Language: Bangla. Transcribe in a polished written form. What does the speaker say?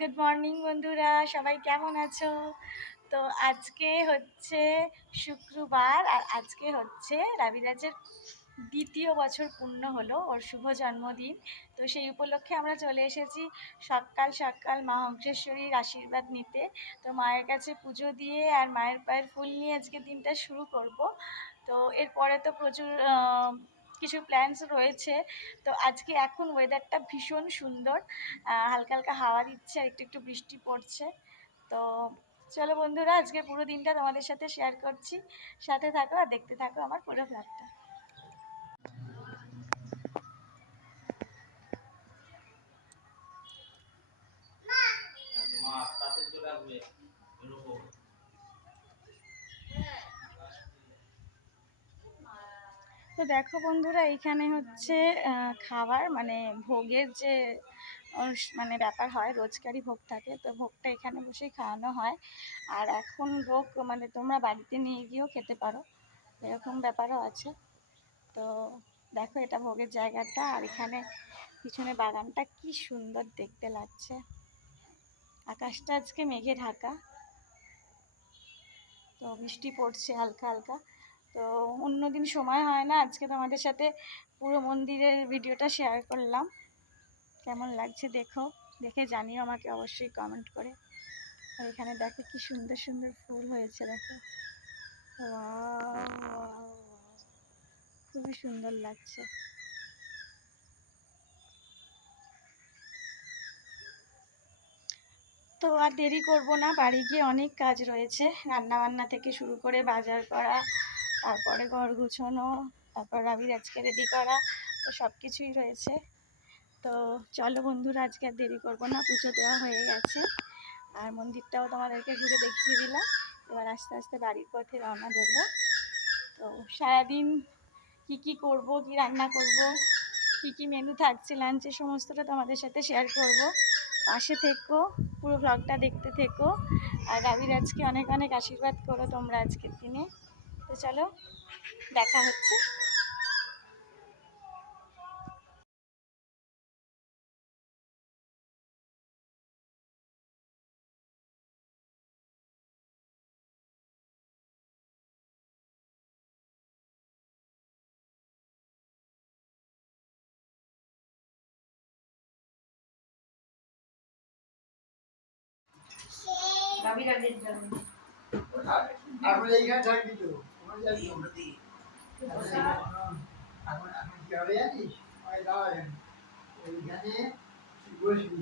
গুড মর্নিং বন্ধুরা, সবাই কেমন আছো? তো আজকে হচ্ছে শুক্রবার, আর আজকে হচ্ছে রাবিরাজের দ্বিতীয় বছর পূর্ণ হলো, ওর শুভ জন্মদিন। তো সেই উপলক্ষে আমরা চলে এসেছি সকাল সকাল মা হংসেশ্বরীর আশীর্বাদ নিতে। তো মায়ের কাছে পুজো দিয়ে আর মায়ের পায়ের ফুল নিয়ে আজকে দিনটা শুরু করব। তো এরপরে তো প্রচুর কিছু প্ল্যানস রয়েছে। তো আজকে এখন ওয়েদারটা ভীষণ সুন্দর, হালকা হালকা হাওয়া দিচ্ছে আর একটু একটু বৃষ্টি পড়ছে। তো চলো বন্ধুরা, আজকে পুরো দিনটা তোমাদের সাথে শেয়ার করছি, সাথে থাকো আর দেখতে থাকো আমার পুরো ব্লগটা। তো দেখো বন্ধুরা, এইখানে হচ্ছে খাবার মানে ভোগের যে মানে ব্যাপার হয়, রোজকারই ভোগ থাকে, তো ভোগটা এখানে বসেই খাওয়ানো হয়। আর এখন ভোগ মানে তোমরা বাড়িতে নিয়ে গিয়েও খেতে পারো, এরকম ব্যাপারও আছে। তো দেখো, এটা ভোগের জায়গাটা, আর এখানে পিছনে বাগানটা কি সুন্দর দেখতে লাগছে। আকাশটা আজকে মেঘে ঢাকা, তো বৃষ্টি পড়ছে হালকা হালকা। তো অন্যদিন সময় হয় না, আজকে তোমাদের সাথে পুরো মন্দিরের ভিডিওটা শেয়ার করলাম। কেমন লাগছে দেখো, দেখে জানিও আমাকে অবশ্যই কমেন্ট করে। আর এখানে দেখো কি সুন্দর সুন্দর ফুল হয়েছে, দেখো ওয়াও, খুবই সুন্দর লাগছে। তো আর দেরি করব না, বাড়ি গিয়ে অনেক কাজ রয়েছে, রান্না বান্না থেকে শুরু করে বাজার করা, তারপরে ঘর গুছানো, তারপর রাবিরাজকে রেডি করা, তো সব কিছুই রয়েছে। তো চলো বন্ধুরা, আজকে আর দেরি করব না, পুজো দেওয়া হয়ে গেছে আর মন্দিরটাও তোমাদেরকে ঘুরে দেখিয়ে দিলাম। এবার আস্তে আস্তে বাড়ির পথে রওনা দেব। তো সারাদিন কি কি করব, কি রান্না করব, কি কি মেনু থাকছে লাঞ্চে, সমস্তটা তোমাদের সাথে শেয়ার করব। পাশে থেকো, পুরো ব্লগটা দেখতে থেকো, আর রাবিরাজকে অনেক অনেক আশীর্বাদ করো তোমরা আজকের দিনে। তো চলো, দেখা হচ্ছে। রাবিরাজের জন্য এখন এইখানে থাকবি তো, এখন কি হবে জানিস, এইখানে বসবি।